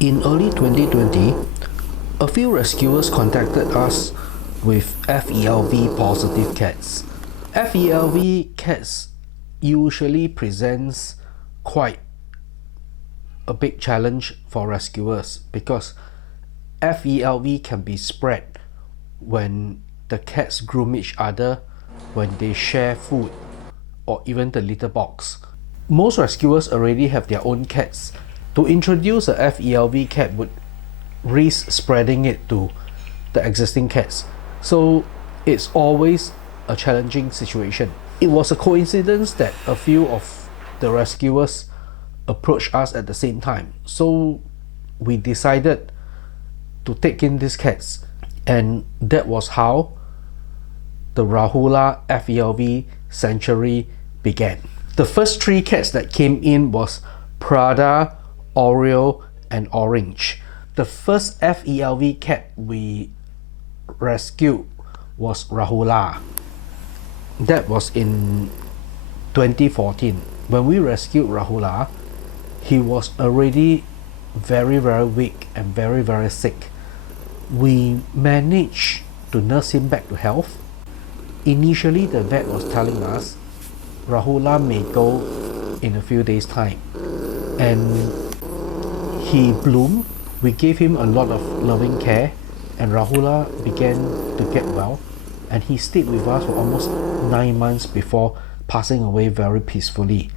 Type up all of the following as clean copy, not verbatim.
In early 2020, a few rescuers contacted us with FeLV positive cats. FeLV cats usually presents quite a big challenge for rescuers because FeLV can be spread when the cats groom each other, when they share food, or even the litter box. Most rescuers already have their own cats. To introduce a FeLV cat would risk spreading it to the existing cats. So it's always a challenging situation. It was a coincidence that a few of the rescuers approached us at the same time. So we decided to take in these cats, and that was how the Rahula FeLV Sanctuary began. The first 3 cats that came in was Prada, Oreo, and Orange. The first FeLV cat we rescued was Rahula. That was in 2014. When we rescued Rahula, he was already very weak and very sick. We managed to nurse him back to health. Initially, the vet was telling us Rahula may go in a few days' time, and he bloomed. We gave him a lot of loving care, and Rahula began to get well, and he stayed with us for almost 9 months before passing away very peacefully.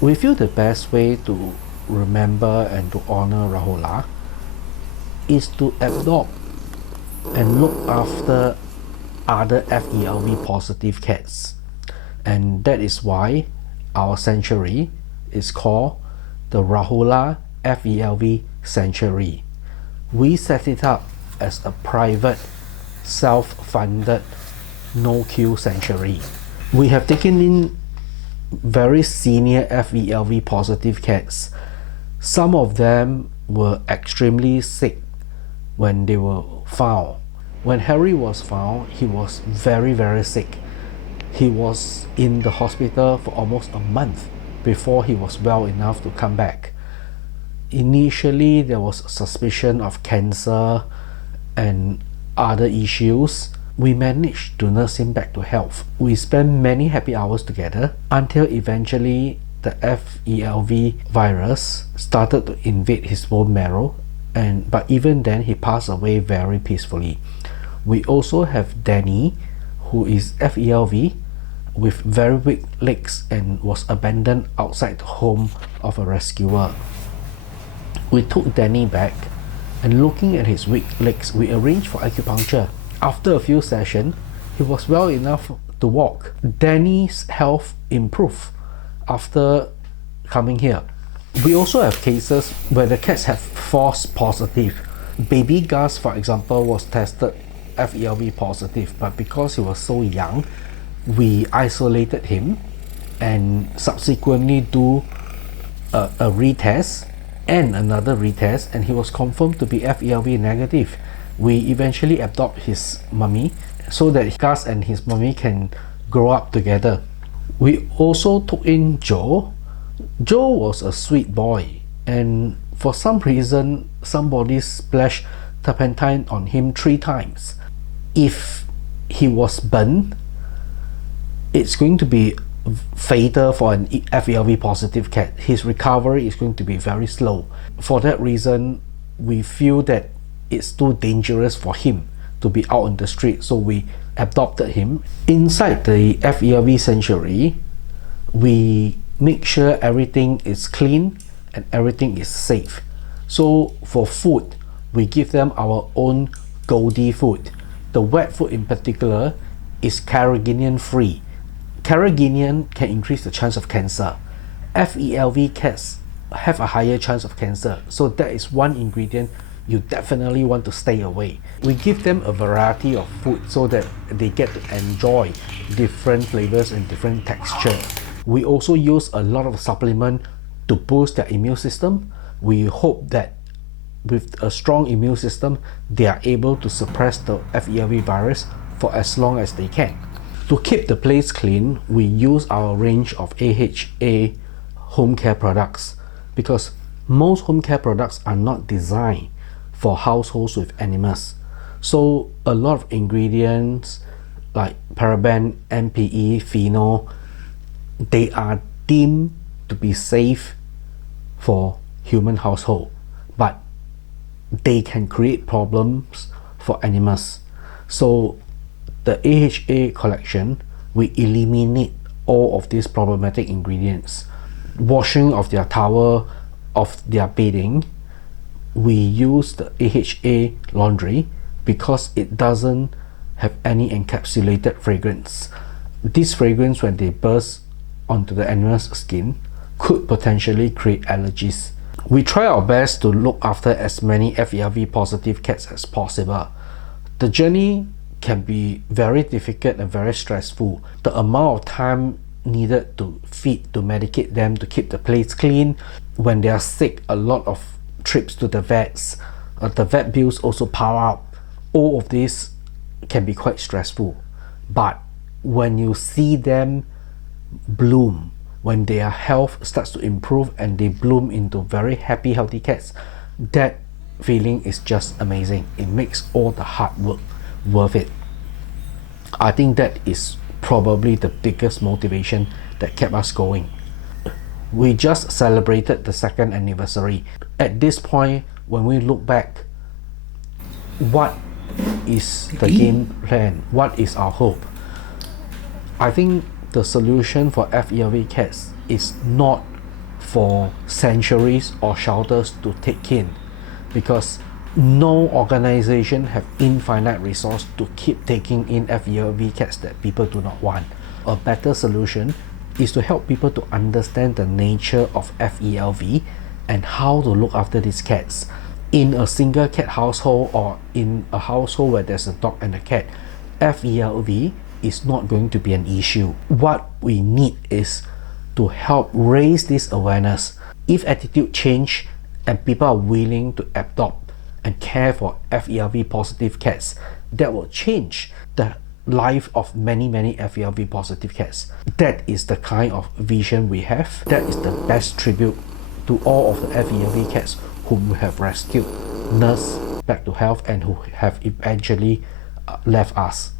We feel the best way to remember and to honor Rahula is to adopt and look after other FeLV positive cats, and that is why our sanctuary is called the Rahula FeLV Sanctuary. We set it up as a private, self-funded, no-queue sanctuary. We have taken in very senior FeLV positive cats. Some of them were extremely sick when they were found. When Harry was found, he was very sick. He was in the hospital for almost a month before he was well enough to come back. Initially, there was suspicion of cancer and other issues. We managed to nurse him back to health. We spent many happy hours together until eventually the FeLV virus started to invade his bone marrow, but even then he passed away very peacefully. We also have Danny, who is FeLV with very weak legs and was abandoned outside the home of a rescuer. We took Danny back, and looking at his weak legs, we arranged for acupuncture. After a few sessions, he was well enough to walk. Danny's health improved after coming here. We also have cases where the cats have false positive. Baby Gus, for example, was tested FeLV positive, but because he was so young, we isolated him and subsequently do a retest and another retest, and he was confirmed to be FeLV negative. We eventually adopt his mummy so that Gus and his mummy can grow up together. We also took in Joe. Joe was a sweet boy, and for some reason somebody splashed turpentine on him 3 times. If he was burned, it's going to be fatal for an FeLV positive cat. His recovery is going to be very slow. For that reason, we feel that it's too dangerous for him to be out on the street, so we adopted him. Inside the FeLV sanctuary, we make sure everything is clean and everything is safe. So for food, we give them our own Goldie food. The wet food in particular is carrageenan free. Carrageenan can increase the chance of cancer. FeLV cats have a higher chance of cancer, so that is one ingredient you definitely want to stay away. We give them a variety of food so that they get to enjoy different flavors and different texture. We also use a lot of supplement to boost their immune system. We hope that with a strong immune system, they are able to suppress the FeLV virus for as long as they can. To keep the place clean, we use our range of AHA home care products because Most home care products are not designed for households with animals. So a lot of ingredients like paraben, MPE, phenol, they are deemed to be safe for human household, but they can create problems for animals. So the AHA collection, we eliminate all of these problematic ingredients. Washing of their towel, of their bedding, we use the AHA laundry because it doesn't have any encapsulated fragrance. This fragrance, when they burst onto the animal's skin, could potentially create allergies. We try our best to look after as many FeLV positive cats as possible. The journey can be very difficult and very stressful. The amount of time needed to feed, to medicate them, to keep the place clean. When they are sick, a lot of trips to the vets. The vet bills also pile up. All of this can be quite stressful. But when you see them bloom, when their health starts to improve and they bloom into very happy, healthy cats, that feeling is just amazing. It makes all the hard work worth it. I think that is probably the biggest motivation that kept us going. We just celebrated the 2nd anniversary. At this point, when we look back, what is the game plan? What is our hope? I think the solution for FeLV cats is not for sanctuaries or shelters to take in, because no organization have infinite resource to keep taking in FeLV cats that people do not want. A better solution is to help people to understand the nature of FeLV and how to look after these cats. In a single cat household or in a household where there's a dog and a cat, FeLV is not going to be an issue. What we need is to help raise this awareness. If attitude change and people are willing to adopt and care for FeLV positive cats, that will change the life of many FeLV positive cats. That is the kind of vision we have. That is the best tribute to all of the FeLV cats whom we have rescued, nursed back to health, and who have eventually left us.